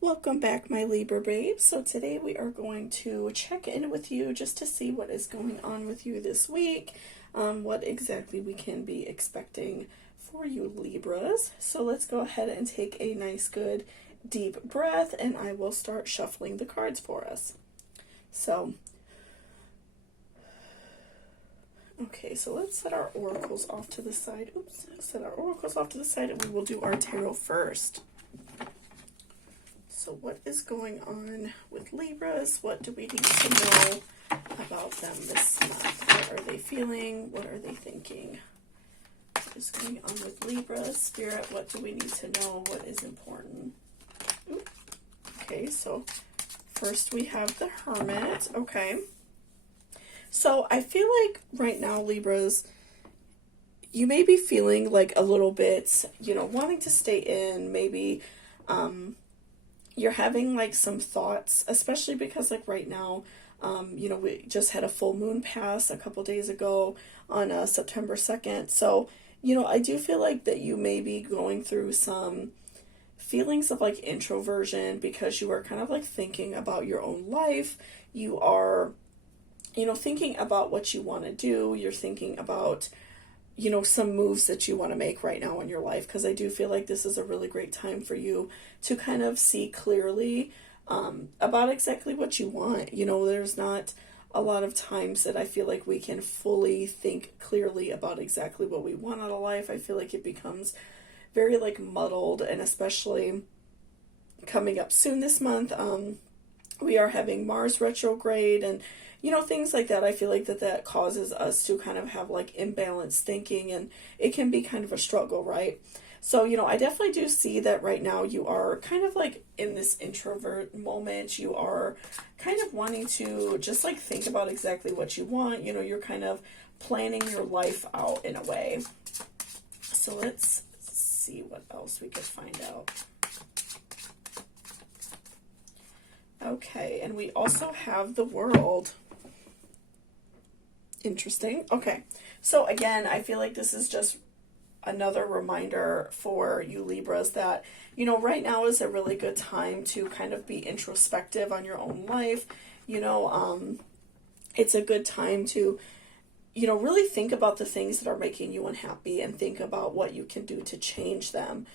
Welcome back, my Libra babes. So today we are going to check in with you just to see what is going on with you this week, what exactly we can be expecting for you Libras. So let's go ahead and take a nice, good, deep breath, and I will start shuffling the cards for us. So, okay, so let's set our oracles off to the side. Oops, set our oracles off to the side, and we will do our tarot first. So what is going on with Libras? What do we need to know about them this month? What are they feeling? What are they thinking? What is going on with Libra? Spirit, what do we need to know? What is important? Ooh. Okay, so first we have the Hermit. Okay. So I feel like right now, Libras, you may be feeling like a little bit, wanting to stay in, maybe, you're having like some thoughts, especially because like right now, we just had a full moon pass a couple days ago on September 2nd. So, I do feel like that you may be going through some feelings of like introversion because you are kind of like thinking about your own life. You are, thinking about what you want to do. You're thinking about some moves that you want to make right now in your life, because I do feel like this is a really great time for you to kind of see clearly about exactly what you want. There's not a lot of times that I feel like we can fully think clearly about exactly what we want out of life. I feel like it becomes very like muddled, and especially coming up soon this month, we are having Mars retrograde and things like that. I feel like that causes us to kind of have like imbalanced thinking, and it can be kind of a struggle, right? So, I definitely do see that right now you are kind of like in this introvert moment. You are kind of wanting to just like think about exactly what you want. You're kind of planning your life out in a way. So let's see what else we could find out. Okay, and we also have the World. Interesting. Okay, so again, I feel like this is just another reminder for you Libras that, right now is a really good time to kind of be introspective on your own life. It's a good time to, really think about the things that are making you unhappy and think about what you can do to change them.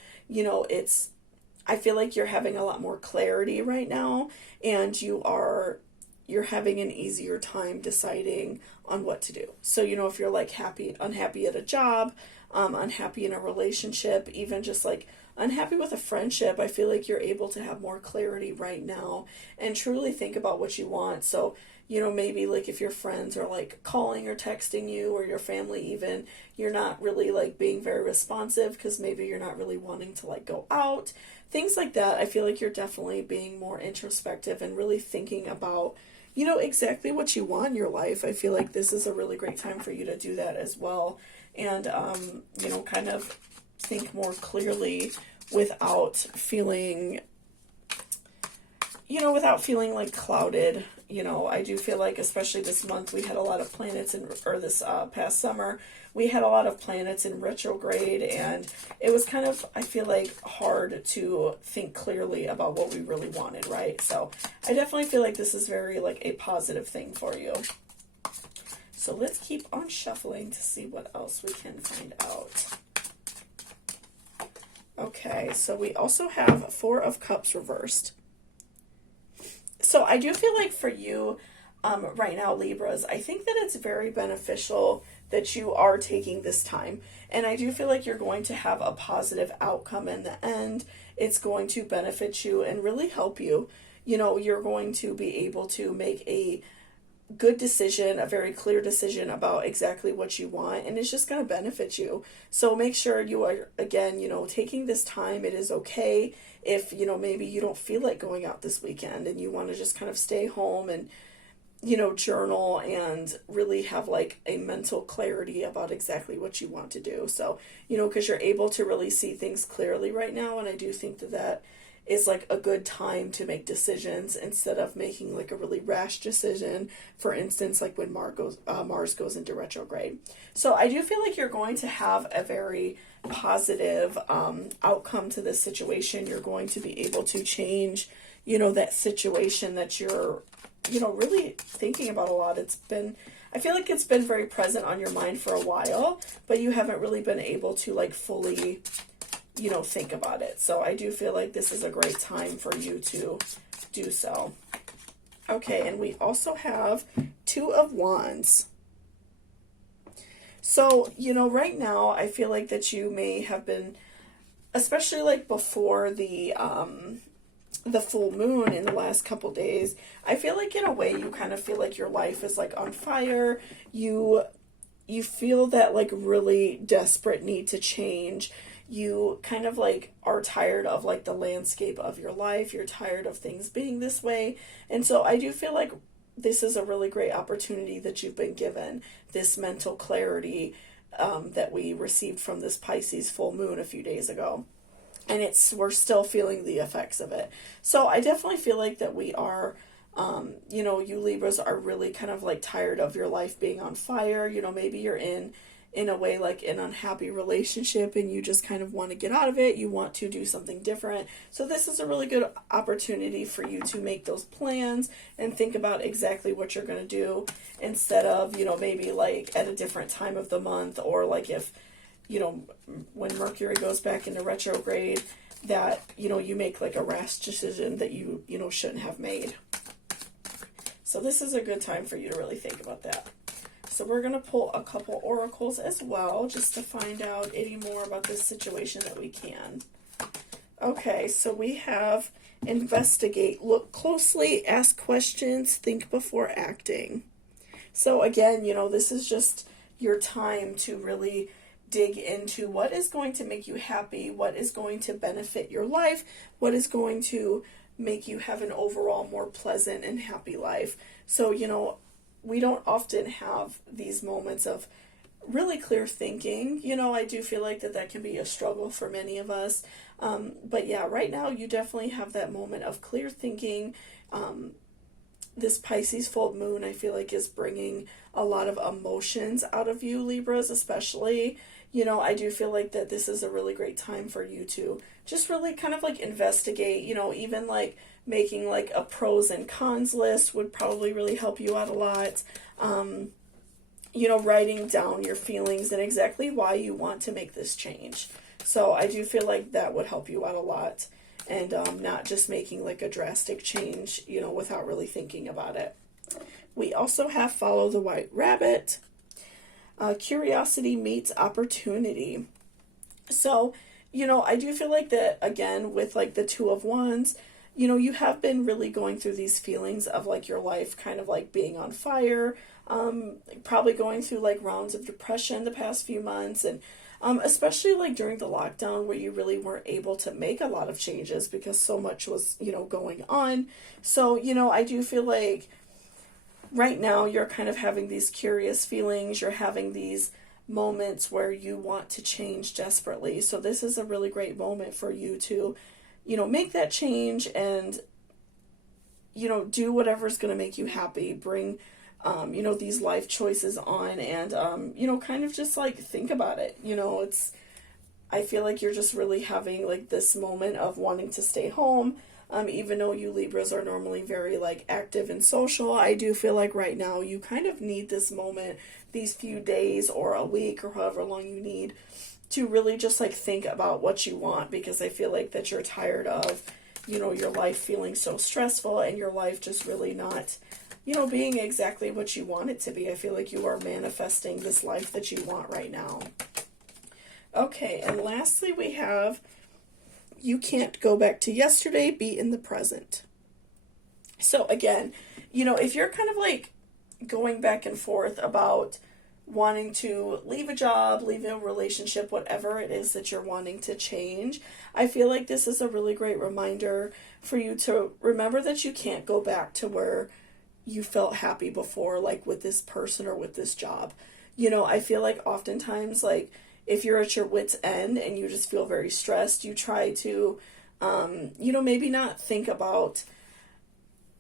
I feel like you're having a lot more clarity right now, and you're having an easier time deciding on what to do. So, if you're like unhappy at a job, unhappy in a relationship, even just like unhappy with a friendship, I feel like you're able to have more clarity right now and truly think about what you want. So, maybe like if your friends are like calling or texting you, or your family even, you're not really like being very responsive because maybe you're not really wanting to like go out, things like that. I feel like you're definitely being more introspective and really thinking about exactly what you want in your life. I feel like this is a really great time for you to do that as well. And, kind of think more clearly without feeling, like clouded. I do feel like, especially this month, we had a lot of planets or this past summer, we had a lot of planets in retrograde, and it was kind of, I feel like, hard to think clearly about what we really wanted, right? So I definitely feel like this is very like a positive thing for you. So let's keep on shuffling to see what else we can find out. Okay, so we also have Four of Cups reversed. So I do feel like for you right now, Libras, I think that it's very beneficial that you are taking this time. And I do feel like you're going to have a positive outcome in the end. It's going to benefit you and really help you. You're going to be able to make a good decision, a very clear decision about exactly what you want, and it's just going to benefit you. So make sure you are, again, taking this time. It is okay if, maybe you don't feel like going out this weekend and you want to just kind of stay home and, journal and really have like a mental clarity about exactly what you want to do. So, because you're able to really see things clearly right now, and I do think that is like a good time to make decisions instead of making like a really rash decision. For instance, like when Mars goes into retrograde. So I do feel like you're going to have a very positive outcome to this situation. You're going to be able to change, that situation that you're, really thinking about a lot. I feel like it's been very present on your mind for a while, but you haven't really been able to like fully, think about it. So I do feel like this is a great time for you to do so. Okay, and we also have Two of Wands. So, right now I feel like that you may have been, especially like before the full moon in the last couple days, I feel like in a way you kind of feel like your life is like on fire. You feel that like really desperate need to change. You kind of like are tired of like the landscape of your life. You're tired of things being this way. And so I do feel like this is a really great opportunity that you've been given, this mental clarity that we received from this Pisces full moon a few days ago. And we're still feeling the effects of it. So I definitely feel like that we are, you Libras are really kind of like tired of your life being on fire. Maybe you're in a way like an unhappy relationship and you just kind of want to get out of it. You want to do something different. So this is a really good opportunity for you to make those plans and think about exactly what you're going to do instead of, maybe like at a different time of the month, or like if, when Mercury goes back into retrograde, that, you make like a rash decision that you shouldn't have made. So this is a good time for you to really think about that. So we're going to pull a couple oracles as well, just to find out any more about this situation that we can. Okay, so we have investigate, look closely, ask questions, think before acting. So again, this is just your time to really dig into what is going to make you happy, what is going to benefit your life, what is going to make you have an overall more pleasant and happy life. So, we don't often have these moments of really clear thinking. I do feel like that can be a struggle for many of us. But yeah, right now you definitely have that moment of clear thinking. This Pisces full moon, I feel like, is bringing a lot of emotions out of you, Libras, especially. I do feel like that this is a really great time for you to just really kind of like investigate, even like making like a pros and cons list would probably really help you out a lot. Writing down your feelings and exactly why you want to make this change. So I do feel like that would help you out a lot, and not just making like a drastic change, without really thinking about it. We also have follow the white rabbit. Curiosity meets opportunity. So, I do feel like that, again, with like the Two of Wands, you have been really going through these feelings of like your life kind of like being on fire, probably going through like rounds of depression the past few months, and especially like during the lockdown where you really weren't able to make a lot of changes because so much was, going on. So, I do feel like right now you're kind of having these curious feelings. You're having these moments where you want to change desperately. So this is a really great moment for you to, make that change and, do whatever's going to make you happy. Bring, these life choices on and, kind of just like think about it. I feel like you're just really having like this moment of wanting to stay home. Even though you Libras are normally very like active and social, I do feel like right now you kind of need this moment, these few days or a week or however long you need to really just like think about what you want, because I feel like that you're tired of, your life feeling so stressful and your life just really not, being exactly what you want it to be. I feel like you are manifesting this life that you want right now. Okay, and lastly we have you can't go back to yesterday, be in the present. So again, if you're kind of like going back and forth about wanting to leave a job, leave a relationship, whatever it is that you're wanting to change, I feel like this is a really great reminder for you to remember that you can't go back to where you felt happy before, like with this person or with this job. I feel like oftentimes, like, if you're at your wit's end and you just feel very stressed, you try to Maybe not think about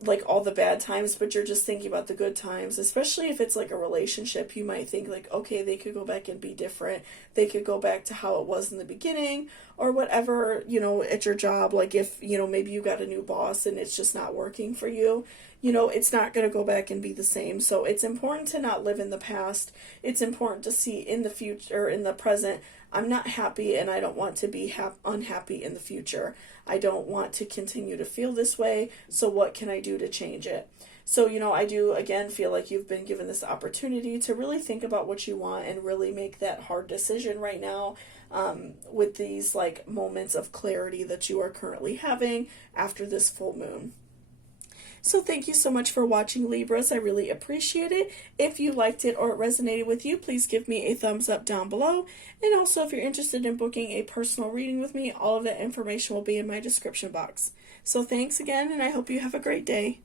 like all the bad times, but you're just thinking about the good times. Especially if it's like a relationship, you might think like, okay, they could go back and be different. They could go back to how it was in the beginning or whatever, at your job. Like if, maybe you got a new boss and it's just not working for you, it's not going to go back and be the same. So it's important to not live in the past. It's important to see in the future, in the present, I'm not happy and I don't want to be unhappy in the future. I don't want to continue to feel this way. So what can I do to change it? So, I do again feel like you've been given this opportunity to really think about what you want and really make that hard decision right now, with these like moments of clarity that you are currently having after this full moon. So thank you so much for watching, Libras. I really appreciate it. If you liked it or it resonated with you, please give me a thumbs up down below. And also, if you're interested in booking a personal reading with me, all of that information will be in my description box. So thanks again, and I hope you have a great day.